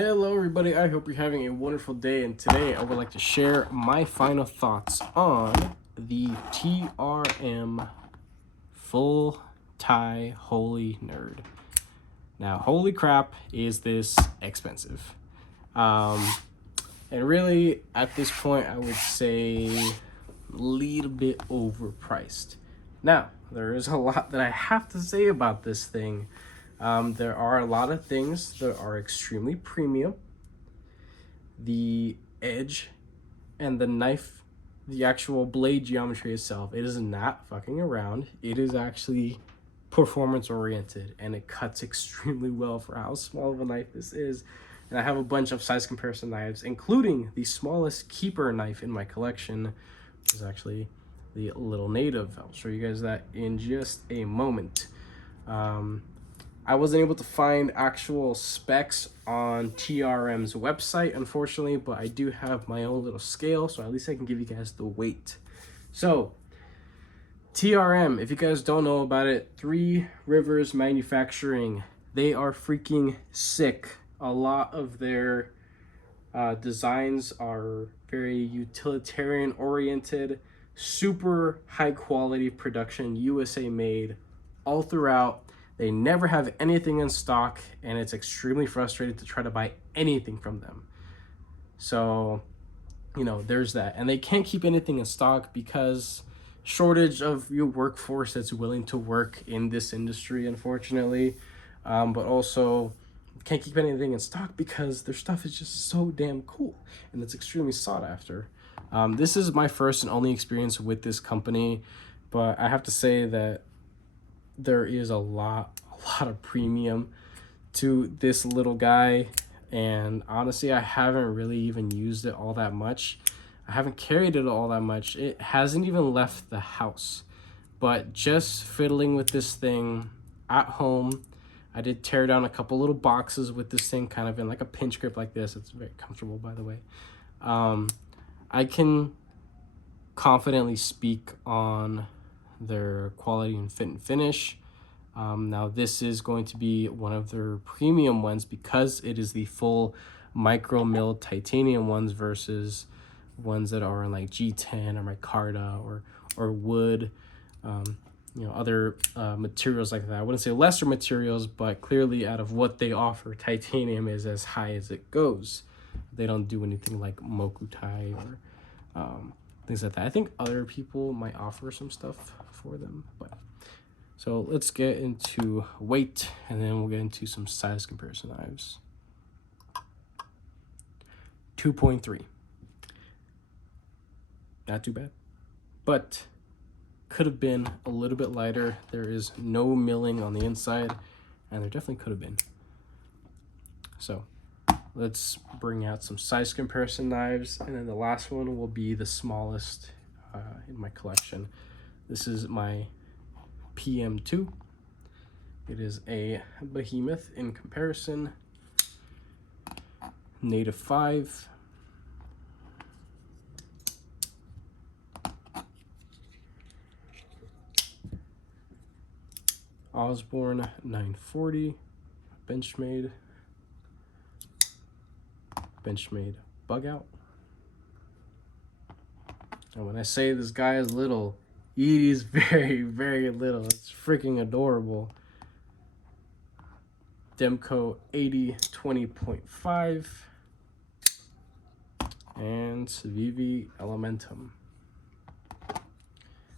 Hello everybody, I hope you're having a wonderful day, and today I would like to share my final thoughts on the TRM Full TI Holly Nerd. Now, holy crap, is this expensive. And really, at this point, I would say a little bit overpriced. Now, there is a lot that I have to say about this thing. There are a lot of things that are extremely premium. The edge and the knife, the actual blade geometry itself, it is not fucking around. It is actually performance oriented, and it cuts extremely well for how small of a knife this is. And I have a bunch of size comparison knives, including the smallest keeper knife in my collection, which is actually the Little Native. I'll show you guys that in just a moment. I wasn't able to find actual specs on TRM's website, unfortunately, but I do have my own little scale, so at least I can give you guys the weight. So, TRM, if you guys don't know about it, Three Rivers Manufacturing, they are freaking sick. A lot of their designs are very utilitarian oriented, super high quality production, USA made, all throughout. They never have anything in stock, and it's extremely frustrating to try to buy anything from them. So, there's that. And they can't keep anything in stock because shortage of your workforce that's willing to work in this industry, unfortunately. But also can't keep anything in stock because their stuff is just so damn cool, and it's extremely sought after. This is my first and only experience with this company, but I have to say that there is a lot of premium to this little guy, and honestly, I haven't really even used it all that much. I haven't carried it all that much. It hasn't even left the house, but just fiddling with this thing at home, I did tear down a couple little boxes with this thing kind of in like a pinch grip like this. It's very comfortable, by the way. I can confidently speak on their quality and fit and finish. Now this is going to be one of their premium ones because it is the full micro milled titanium ones versus ones that are in like G10 or micarta or wood, other materials like that. I wouldn't say lesser materials, but clearly out of what they offer, titanium is as high as it goes. They don't do anything like mokutai or things like that. I think other people might offer some stuff for them, but so let's get into weight, and then we'll get into some size comparison knives. 2.3. Not too bad, but could have been a little bit lighter. There is no milling on the inside, and there definitely could have been. So let's bring out some size comparison knives, and then the last one will be the smallest in my collection. This is my PM2. It is a behemoth in comparison. Native 5. Osborne 940. Benchmade bug out. And when I say this guy is little, he is very, very little. It's freaking adorable. Demco 80-20.5 and Vivi Elementum.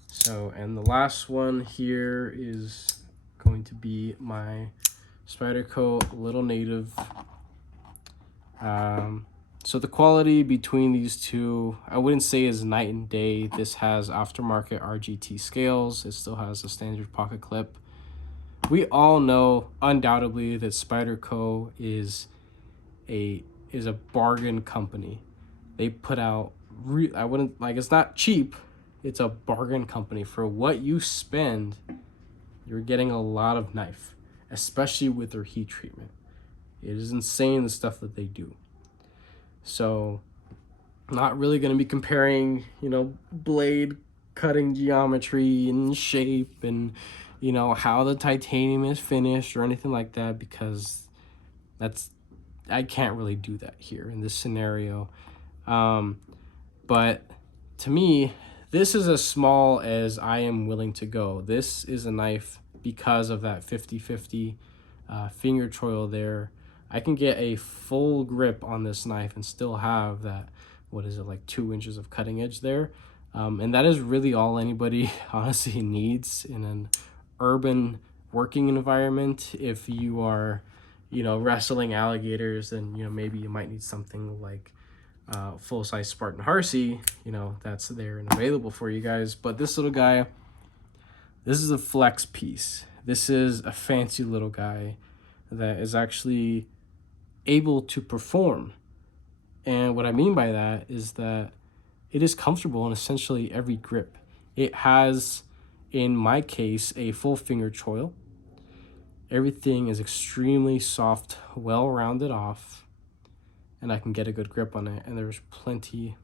So, and the last one here is going to be my Spyderco Little Native. So the quality between these two, I wouldn't say is night and day. This has aftermarket RGT scales. It still has a standard pocket clip. We all know undoubtedly that Spyderco is a bargain company. They put out I wouldn't like, it's not cheap. It's a bargain company. For what you spend, you're getting a lot of knife, especially with their heat treatment. It is insane the stuff that they do. So, not really going to be comparing, blade cutting geometry and shape and, how the titanium is finished or anything like that, because that's I can't really do that here in this scenario. But to me, this is as small as I am willing to go. This is a knife because of that 50-50 finger choil there. I can get a full grip on this knife and still have that, what is it, like 2 inches of cutting edge there. And that is really all anybody honestly needs in an urban working environment. If you are, wrestling alligators, then, maybe you might need something like full-size Spartan Harsey, that's there and available for you guys. But this little guy, this is a flex piece. This is a fancy little guy that is actually able to perform. And what I mean by that is that it is comfortable in essentially every grip. It has, in my case, a full finger choil. Everything is extremely soft, well rounded off, and I can get a good grip on it. And there's plenty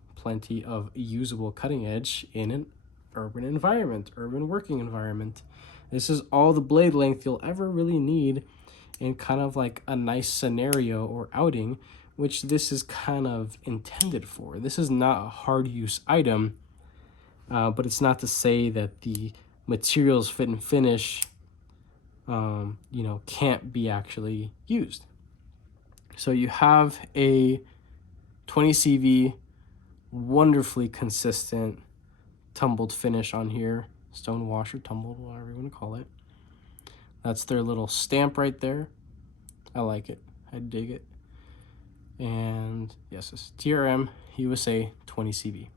of usable cutting edge in an urban environment, urban working environment. This is all the blade length you'll ever really need in kind of like a nice scenario or outing, which this is kind of intended for. This is not a hard use item, but it's not to say that the materials, fit and finish, can't be actually used. So you have a 20 CV, wonderfully consistent tumbled finish on here, stone wash or tumbled, whatever you want to call it. That's their little stamp right there. I like it. I dig it. And yes, it's TRM USA 20 CV.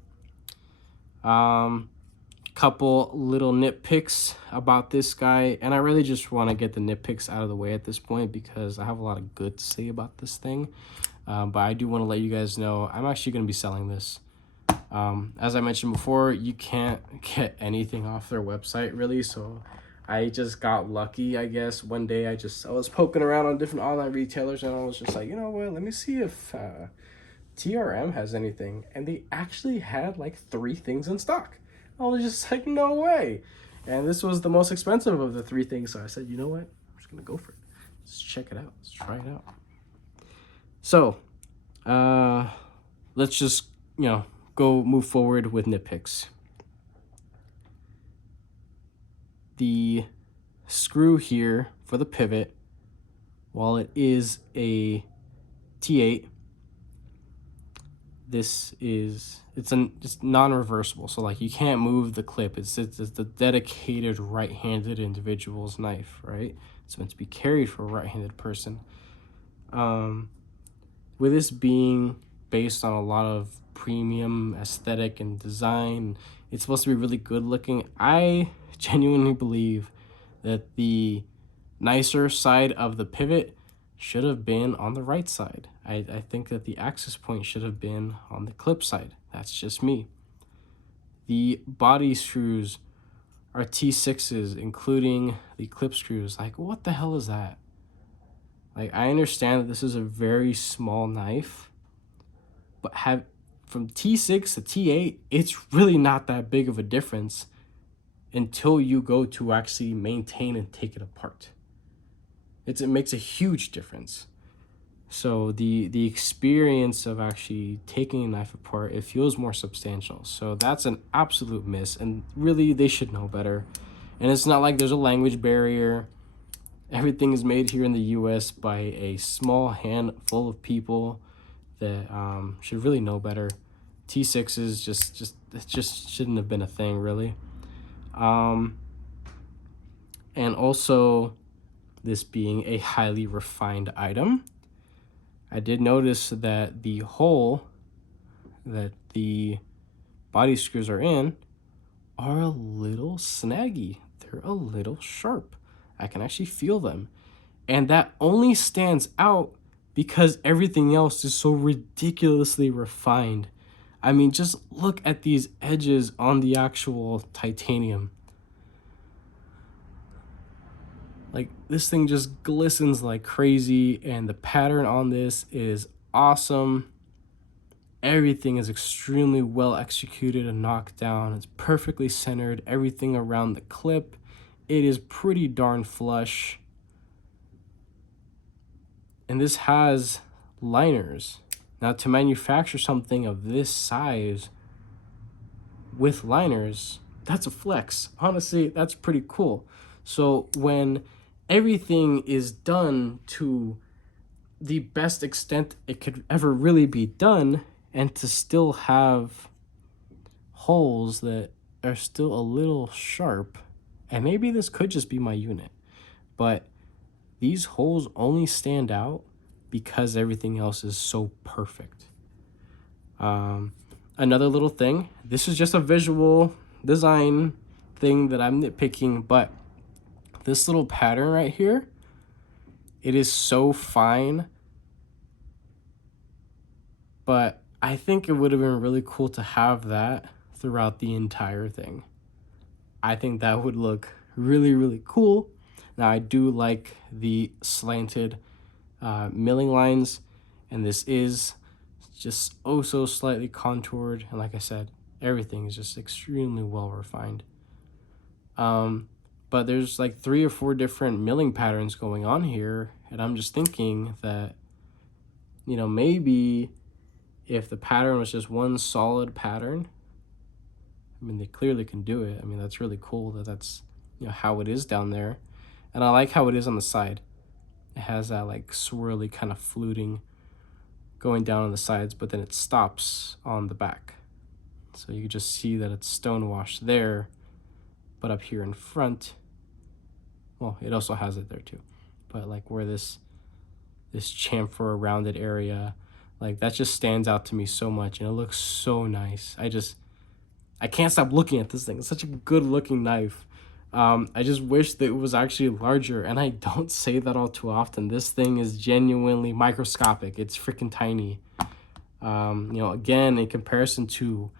Couple little nitpicks about this guy, and I really just want to get the nitpicks out of the way at this point because I have a lot of good to say about this thing. But I do want to let you guys know I'm actually going to be selling this. As I mentioned before, you can't get anything off their website really, so I just got lucky, I guess. One day I was poking around on different online retailers, and I was just like, you know what, let me see if TRM has anything. And they actually had like 3 things in stock. I was just like, no way. And this was the most expensive of the 3 things, so I said, you know what, I'm just gonna go for it. Let's check it out. Let's try it out. So let's just go move forward with nitpicks. The screw here for the pivot, while it is a T8, it's non-reversible, so like you can't move the clip. It's the dedicated right-handed individual's knife, right? It's meant to be carried for a right-handed person. With this being based on a lot of premium aesthetic and design, it's supposed to be really good looking. I genuinely believe that the nicer side of the pivot should have been on the right side. I think that the access point should have been on the clip side. That's just me. The body screws are T6s, including the clip screws. Like, what the hell is that? Like, I understand that this is a very small knife, but from T6 to T8, it's really not that big of a difference until you go to actually maintain and take it apart. It makes a huge difference. So the experience of actually taking a knife apart, it feels more substantial. So that's an absolute miss, and really they should know better. And it's not like there's a language barrier. Everything is made here in the US by a small handful of people that should really know better. T6s just shouldn't have been a thing, really. And also, this being a highly refined item, I did notice that the hole that the body screws are in are a little snaggy. They're a little sharp. I can actually feel them. And that only stands out because everything else is so ridiculously refined. I mean, just look at these edges on the actual titanium. Like, this thing just glistens like crazy, and the pattern on this is awesome. Everything is extremely well executed and knocked down. It's perfectly centered. Everything around the clip, it is pretty darn flush. And this has liners. Now, to manufacture something of this size with liners, that's a flex. Honestly, that's pretty cool. So when everything is done to the best extent it could ever really be done, and to still have holes that are still a little sharp, and maybe this could just be my unit, but these holes only stand out because everything else is so perfect. Another little thing, this is just a visual design thing that I'm nitpicking, but this little pattern right here, it is so fine, but I think it would have been really cool to have that throughout the entire thing. I think that would look really, really cool. Now, I do like the slanted milling lines, and this is just oh so slightly contoured, and like I said, everything is just extremely well refined. But there's like 3 or 4 different milling patterns going on here, and I'm just thinking that, you know, maybe if the pattern was just one solid pattern, I mean, they clearly can do it. I mean, that's really cool that that's, you know, how it is down there. And I like how it is on the side. It has that like swirly kind of fluting going down on the sides, but then it stops on the back. So you can just see that it's stonewashed there, but up here in front, well, it also has it there too. But like where this chamfer rounded area, like that just stands out to me so much, and it looks so nice. I can't stop looking at this thing. It's such a good looking knife. I just wish that it was actually larger, and I don't say that all too often. This thing is genuinely microscopic. It's freaking tiny. You know, again, in comparison to,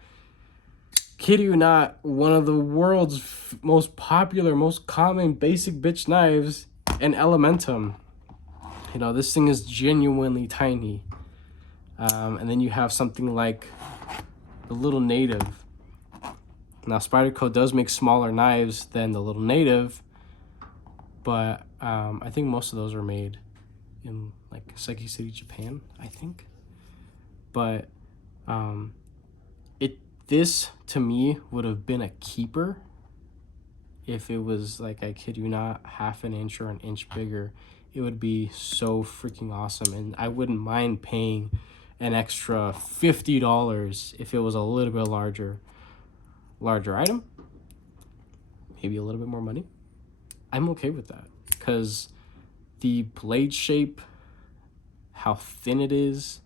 kid you not, one of the world's most popular, most common basic bitch knives, an Elementum. You know, this thing is genuinely tiny. And then you have something like the Little Native. Now, Spyderco does make smaller knives than the Little Native, but I think most of those are made in like Seki City, Japan, I think. But this to me would have been a keeper if it was like, I kid you not, half an inch or an inch bigger. It would be so freaking awesome, and I wouldn't mind paying an extra $50 if it was a little bit larger item, maybe a little bit more money. I'm okay with that, because the blade shape, how thin it is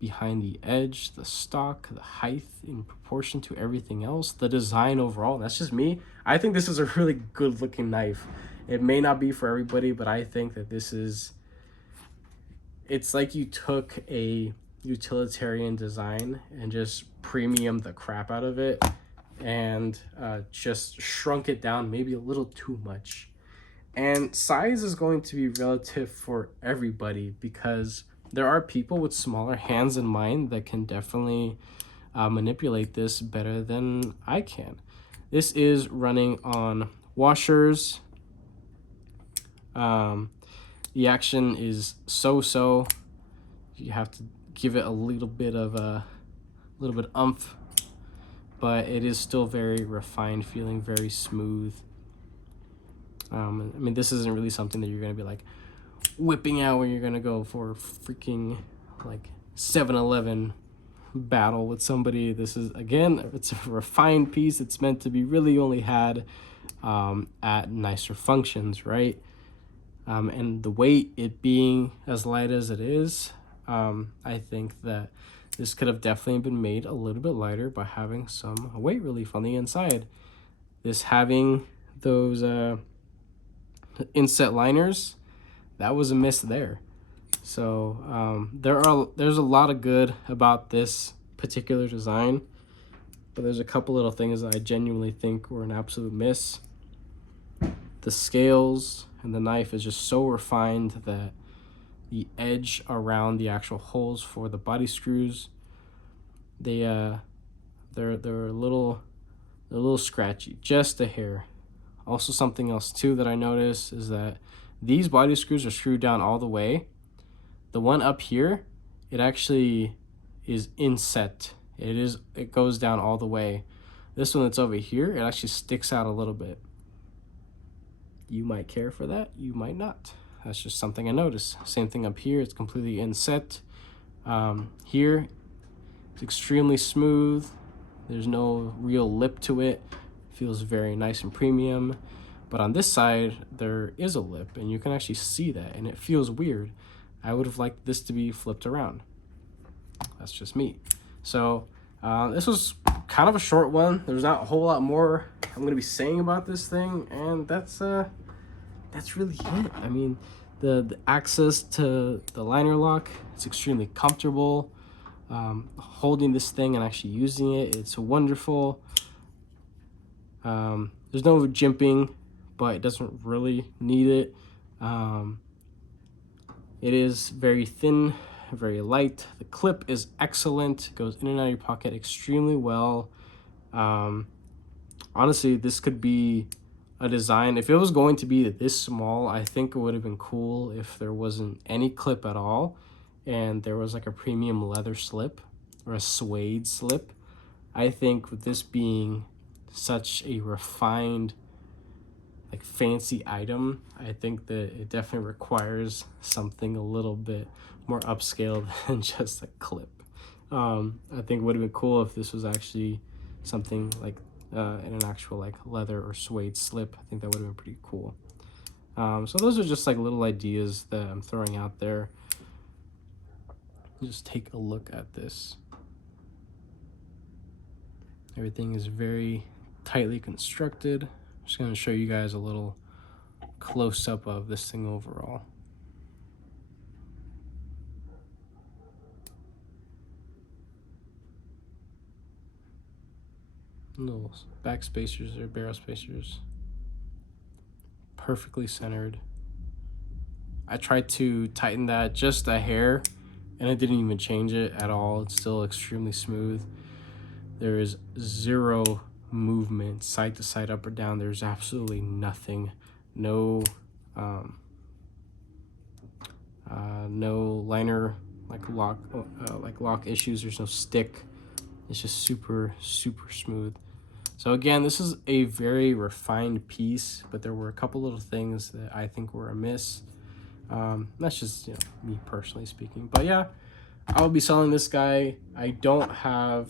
behind the edge, the stock, the height in proportion to everything else, the design overall, that's just me. I think this is a really good looking knife. It may not be for everybody, but I think that it's like you took a utilitarian design and just premium the crap out of it, and just shrunk it down maybe a little too much. And size is going to be relative for everybody, because there are people with smaller hands than mine that can definitely manipulate this better than I can. This is running on washers. The action is so-so. You have to give it a little bit oomph, but it is still very refined, feeling very smooth. I mean, this isn't really something that you're going to be like whipping out when you're going to go for a freaking like 7-Eleven battle with somebody. This is, again, it's a refined piece. It's meant to be really only had at nicer functions, right? And the weight, it being as light as it is, I think that this could have definitely been made a little bit lighter by having some weight relief on the inside. This having those inset liners, that was a miss there. So there's a lot of good about this particular design, but there's a couple little things that I genuinely think were an absolute miss. The scales and the knife is just so refined that the edge around the actual holes for the body screws, they're a little scratchy, just a hair. Also, something else too that I noticed is that these body screws are screwed down all the way. The one up here, it actually is inset. It goes down all the way. This one that's over here, it actually sticks out a little bit. You might care for that, you might not. That's just something I noticed. Same thing up here, it's completely inset. Here, it's extremely smooth. There's no real lip to it. Feels very nice and premium. But on this side, there is a lip, and you can actually see that, and it feels weird. I would have liked this to be flipped around. That's just me. So this was kind of a short one. There's not a whole lot more I'm gonna be saying about this thing, and that's really it. I mean, the access to the liner lock, it's extremely comfortable. Holding this thing and actually using it, it's wonderful. There's no jimping, but it doesn't really need it. It is very thin, very light. The clip is excellent. It goes in and out of your pocket extremely well. Honestly, this could be a design. If it was going to be this small, I think it would have been cool if there wasn't any clip at all and there was like a premium leather slip or a suede slip. I think with this being such a refined, like fancy item, I think that it definitely requires something a little bit more upscale than just a clip. I think it would have been cool if this was actually something like in an actual like leather or suede slip. I think that would have been pretty cool. So those are just like little ideas that I'm throwing out there. Just take a look at this. Everything is very tightly constructed. I'm just going to show you guys a little close-up of this thing overall. Little back spacers or barrel spacers. Perfectly centered. I tried to tighten that just a hair and it didn't even change it at all. It's still extremely smooth. There is zero movement side to side, up or down. There's absolutely nothing. No no liner lock issues. There's no stick. It's just super smooth. So again, this is a very refined piece, but there were a couple little things that I think were amiss. That's just, you know, me personally speaking. But yeah, I'll be selling this guy. I don't have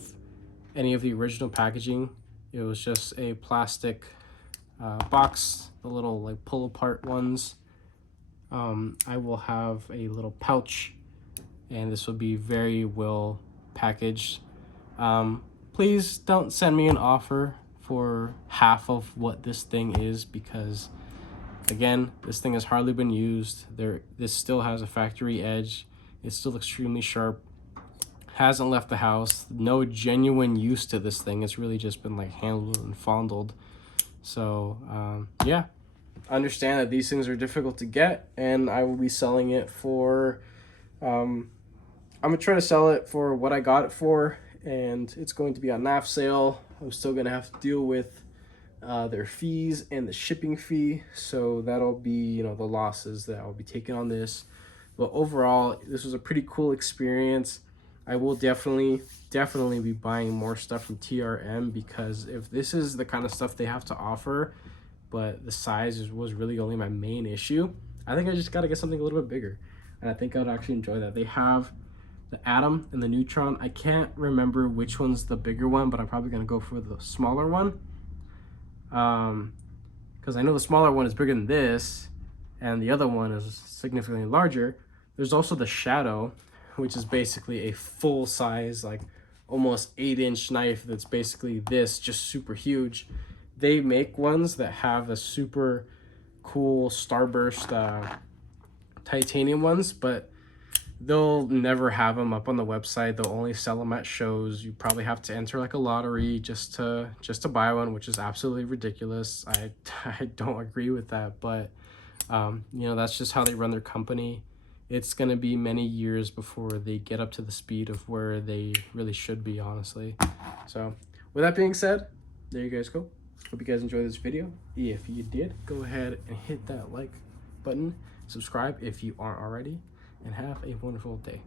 any of the original packaging. It was just a plastic box, the little like pull apart ones. I will have a little pouch, and this will be very well packaged. Please don't send me an offer for half of what this thing is, because again, this thing has hardly been used. This still has a factory edge. It's still extremely sharp. Hasn't left the house. No genuine use to this thing. It's really just been like handled and fondled. So yeah, understand that these things are difficult to get, and I will be selling it for I'm gonna try to sell it for what I got it for, and it's going to be on NAF sale. I'm still gonna have to deal with their fees and the shipping fee, so that'll be, you know, the losses that I'll be taking on this. But overall, this was a pretty cool experience. I will definitely be buying more stuff from TRM, because if this is the kind of stuff they have to offer, but the size was really only my main issue, I think I just got to get something a little bit bigger, and I think I would actually enjoy that. They have the Atom and the Neutron. I can't remember which one's the bigger one, but I'm probably going to go for the smaller one, because I know the smaller one is bigger than this, and the other one is significantly larger. There's also the Shadow, which is basically a full size, like almost 8-inch knife that's basically this, just super huge. They make ones that have a super cool starburst titanium ones, but they'll never have them up on the website. They'll only sell them at shows. You probably have to enter like a lottery just to buy one, which is absolutely ridiculous. I don't agree with that, but you know, that's just how they run their company. It's going to be many years before they get up to the speed of where they really should be, honestly. So with that being said, there you guys go. Hope you guys enjoyed this video. If you did, go ahead and hit that like button. Subscribe if you aren't already. and have a wonderful day.